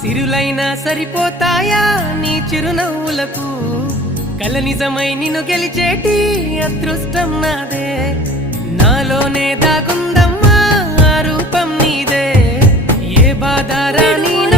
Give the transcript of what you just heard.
సిరులైనా సరిపోతాయా నీ చిరునవ్వులకు కల నిజమై నిన్ను గెలిచేటి అదృష్టం నాదే నాలోనే దాగుందమ్మా ఆ రూపం నీదే ఏ బాధ రాని